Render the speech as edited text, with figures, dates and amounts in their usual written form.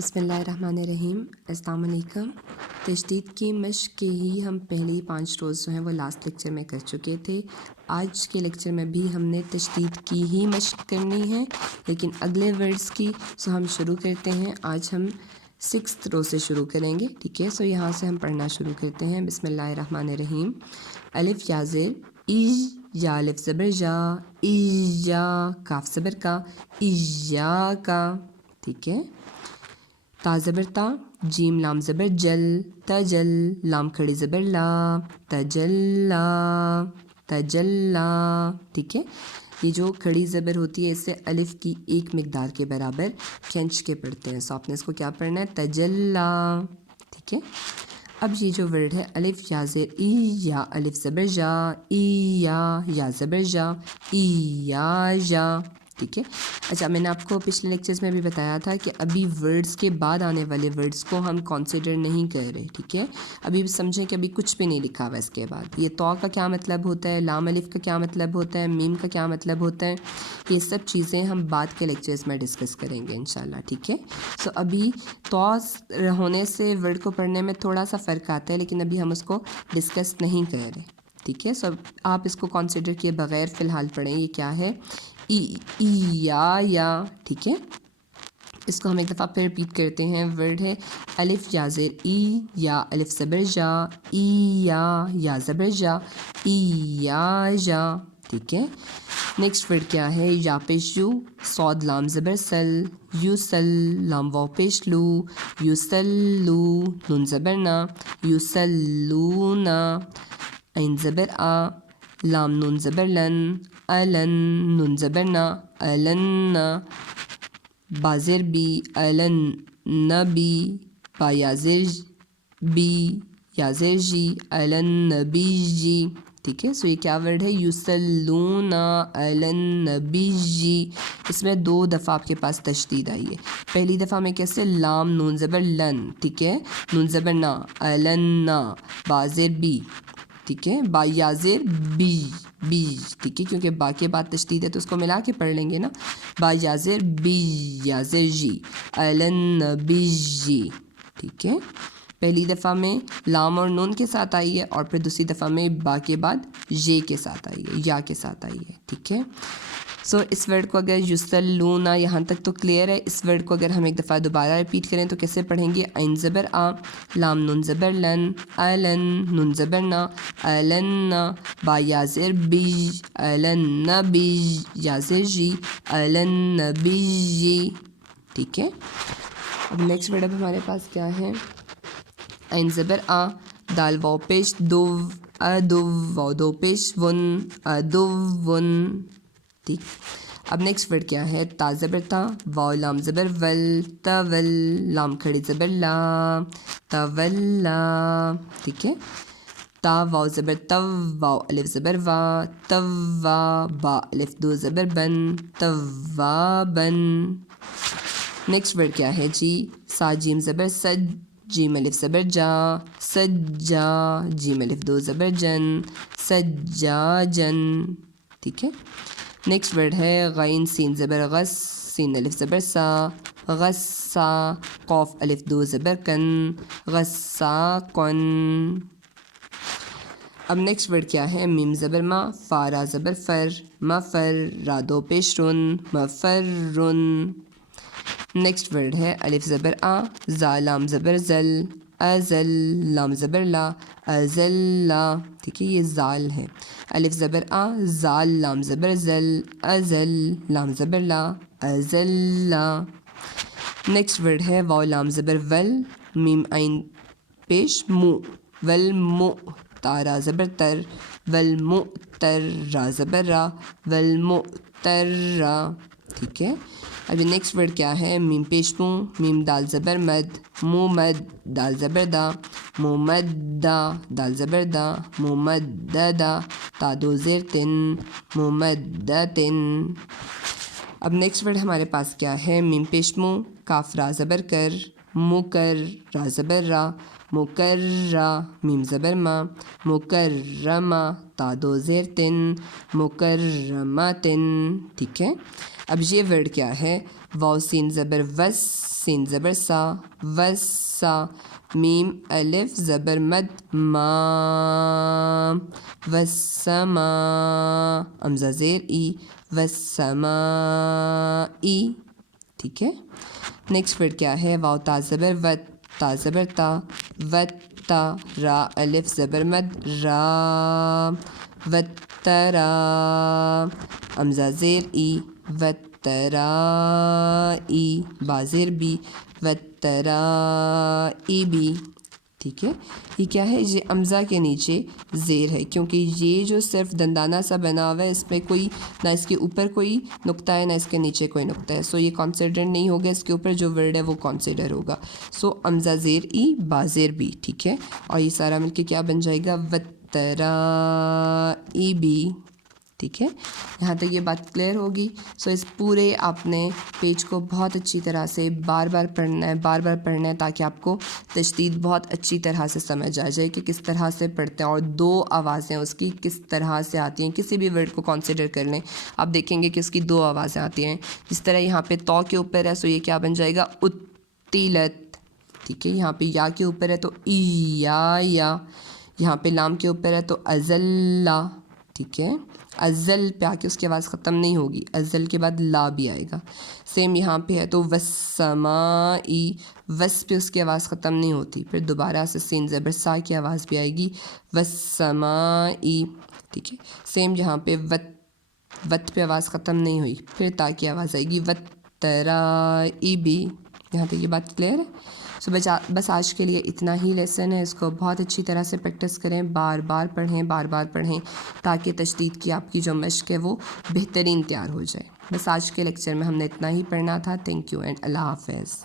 بسم اللہ الرحمن الرحیم۔ السلام علیکم۔ تشدید کی مشق کے ہی ہم پہلے 5 روز جو ہیں وہ لاسٹ لیکچر میں کر چکے تھے۔ آج کے لیکچر میں بھی ہم نے تشدید کی ہی مشق کرنی ہے، لیکن اگلے ورڈز کی۔ سو ہم شروع کرتے ہیں۔ آج ہم 6 روز سے شروع کریں گے، ٹھیک ہے۔ سو یہاں سے ہم پڑھنا شروع کرتے ہیں۔ بسم اللہ الرحمن الرحیم۔ الف یا زیر، ای یا الف زبر جا، ای یا، کاف زبر کا، ایجا کا، ٹھیک ہے۔ تا زبر تا، جیم لام زبر جل، تجل، لام کھڑی زبر لا، تجلا، تجلا، ٹھیک ہے۔ یہ جو کھڑی زبر ہوتی ہے اس سے الف کی ایک مقدار کے برابر کھینچ کے پڑھتے ہیں۔ سو آپ نے اس کو کیا پڑھنا ہے؟ تجلا، ٹھیک ہے۔ اب یہ جو ورڈ ہے الف یا زیر ای یا الف زبر جا، ای یا زبر جا، ای یا، ٹھیک ہے۔ اچھا، میں نے آپ کو پچھلے لیکچرز میں بھی بتایا تھا کہ ابھی ورڈز کے بعد آنے والے ورڈز کو ہم کنسیڈر نہیں کر رہے، ٹھیک ہے۔ ابھی سمجھیں کہ ابھی کچھ بھی نہیں لکھا ہوا اس کے بعد۔ یہ تو کا کیا مطلب ہوتا ہے، لام الف کا کیا مطلب ہوتا ہے، میم کا کیا مطلب ہوتا ہے، یہ سب چیزیں ہم بعد کے لیکچرز میں ڈسکس کریں گے انشاءاللہ، ٹھیک ہے۔ سو ابھی تو ہونے سے ورڈ کو پڑھنے میں تھوڑا سا فرق آتا ہے، لیکن ابھی ہم اس کو ڈسکس نہیں کر رہے، ٹھیک ہے۔ سو آپ اس کو کنسیڈر کیے بغیر فی الحال پڑھیں۔ یہ کیا ہے؟ ای یا، ٹھیک ہے۔ اس کو ہم ایک دفعہ پھر ریپیٹ کرتے ہیں۔ ورڈ ہے الف یا زیر ای یا الف زبر جا، ای یا زبر جا، ای یا، ٹھیک ہے۔ نیکسٹ ورڈ کیا ہے؟ یا پیش یو، صاد لام زبر سل، یو سل، لام واو پیش لو، یو سلو، نون زبر نا، یو سلونا، عین زبر آ، لام نون زبر لن، الن، نون زبر نا، الن، با زیر بی، الن نبی، با یا زیر بی، یا زیر جی، الن نبی جی، ٹھیک ہے۔ سو یہ کیا ورڈ ہے؟ یسلونا الن نبی جی۔ اس میں 2 دفعہ آپ کے پاس تشدید آئی ہے۔ پہلی دفعہ میں کیسے؟ لام نون زبر لن، ٹھیک ہے، نون زبر نا، الن، با زیر بی، ٹھیک ہے، با یا زیر بی، ٹھیک ہے، کیونکہ با کے بعد تشدید ہے تو اس کو ملا کے پڑھ لیں گے نا۔ با یا زیر بی، یا زیر جی، الن بی جی، ٹھیک ہے۔ پہلی دفعہ میں لام اور نون کے ساتھ آئی ہے، اور پھر دوسری دفعہ میں با کے بعد جے کے ساتھ آئی ہے، یا کے ساتھ آئی ہے، ٹھیک ہے۔ سو اس ورڈ کو اگر یسلونا، یہاں تک تو کلیئر ہے۔ اس ورڈ کو اگر ہم ایک دفعہ دوبارہ ریپیٹ کریں تو کیسے پڑھیں گے؟ عین زبر آ، لام نون زبر لن، الن، نون زبر نا، الن، با یا زیر بی، الن نبی، یا زیر جی، الن نبی جی، ٹھیک ہے۔ اب نیکسٹ ورڈ اب ہمارے پاس کیا ہے؟ عین زبر آ، دال واو پیش دو، ادو، واو دو پیش ون، ادون، ٹھیک۔ اب نیکسٹ ورڈ کیا ہے؟ تا زبر تا، واو لام زبر ول، تول، لام کھڑی زبر لا، تولا، ٹھیک ہے۔ تا واو زبر تو، واو الف زبر وا، توا، با الف 2 زبر بن، توابن۔ نیکسٹ ورڈ کیا ہے جی؟ سا جیم زبر سج، جیم الف زبر جا، سجا، جیم الف 2 زبر جن، سجاجن، ٹھیک ہے۔ نیکسٹ ورڈ ہے غین سین زبر غس، سین الف زبر سا، غسا، قوف الف 2 زبر کن، غساقن۔ اب نیکسٹ ورڈ کیا ہے؟ میم زبر ما، فا را زبر فر، مفر، را 2 پیش رن، مفرن۔ نیکسٹ ورڈ ہے الف زبر آ، زا لام زبر زل، ازل، لام زبر لا، ازلا، ٹھیک ہے، یہ زال ہے۔ الف زبر آ، زال لام زبر زل، ازل، لام زبر لا، ازلا۔ نیکسٹ ورڈ ہے واو لام زبر ول، میم عین پیش مو، والمو، تا را زبر تر، والمؤتر، را زبر را، والمؤترا، ٹھیک ہے۔ ابھی نیکسٹ ورڈ کیا ہے؟ میم پیش مو، میم دال زبر مد، مومد، دال زبر دا، مومدا، دال زبر دا، مومددا، تا 2 زیر تن، مومدتن۔ اب نیکسٹ ورڈ ہمارے پاس کیا ہے؟ میم پیش مو، کاف را زبر کر، مکر، را زبر را، مکرہ، میم زبر ما، مکرمہ، تا دو زیر تن مکرمتن. ٹھیک ہے. اب یہ ورڈ کیا ہے؟ واو سین زبر وس، سین زبر سا، وسا. میم الف زبر مد ما، وسما. ہمزہ زیر ای، وسمائی. ٹھیک ہے. نیکسٹ ورڈ کیا ہے؟ واو تا زبر وت، تا زبر تا، وتا. را الف زبر مد را، وترا. ہمزہ زیر ای، وترائی. با زیر بی، وترائی بی. ٹھیک ہے. یہ کیا ہے؟ یہ حمزہ کے نیچے زیر ہے، کیونکہ یہ جو صرف دندانہ سا بنا ہوا ہے، اس پہ کوئی نہ اس کے اوپر کوئی نقطہ ہے نہ اس کے نیچے کوئی نقطہ ہے. سو یہ کنسیڈر نہیں ہوگا، اس کے اوپر جو ورڈ ہے وہ کنسیڈر ہوگا. سو حمزہ زیر ای، با زیر بی. ٹھیک ہے. اور یہ سارا مل کے کیا بن جائے گا؟ وترائی بی. ٹھیک ہے. یہاں تک یہ بات کلیئر ہوگی. سو اس پورے آپ نے پیج کو بہت اچھی طرح سے بار بار پڑھنا ہے، بار بار پڑھنا ہے، تاکہ آپ کو تشدید بہت اچھی طرح سے سمجھ آ جائے کہ کس طرح سے پڑھتے ہیں اور دو آوازیں اس کی کس طرح سے آتی ہیں. کسی بھی ورڈ کو کنسیڈر کر لیں، آپ دیکھیں گے کہ اس کی دو آوازیں آتی ہیں. جس طرح یہاں پہ تو کے اوپر ہے، سو یہ کیا بن جائے گا؟ اتیلت. ٹھیک ہے. یہاں پہ یا کے اوپر ہے تو ای یا. یہاں پہ لام کے اوپر ہے تو ازلا. ٹھیک ہے. ازل پہ آ کے اس کی آواز ختم نہیں ہوگی، ازل کے بعد لا بھی آئے گا. سیم یہاں پہ ہے تو وسمائی، وس پہ اس کی آواز ختم نہیں ہوتی، پھر دوبارہ سے سین زبر سا کی آواز بھی آئے گی، وسمائی. ٹھیک ہے. سیم یہاں پہ وت پہ آواز ختم نہیں ہوئی، پھر تا کی آواز آئے گی، وترائی بی. یہاں تک یہ بات کلیئر ہے. سو بس آج کے لیے اتنا ہی لیسن ہے. اس کو بہت اچھی طرح سے پریکٹس کریں، بار بار پڑھیں، بار بار پڑھیں، تاکہ تشدید کی آپ کی جو مشق ہے وہ بہترین تیار ہو جائے. بس آج کے لیکچر میں ہم نے اتنا ہی پڑھنا تھا. تھینک یو اینڈ اللہ حافظ.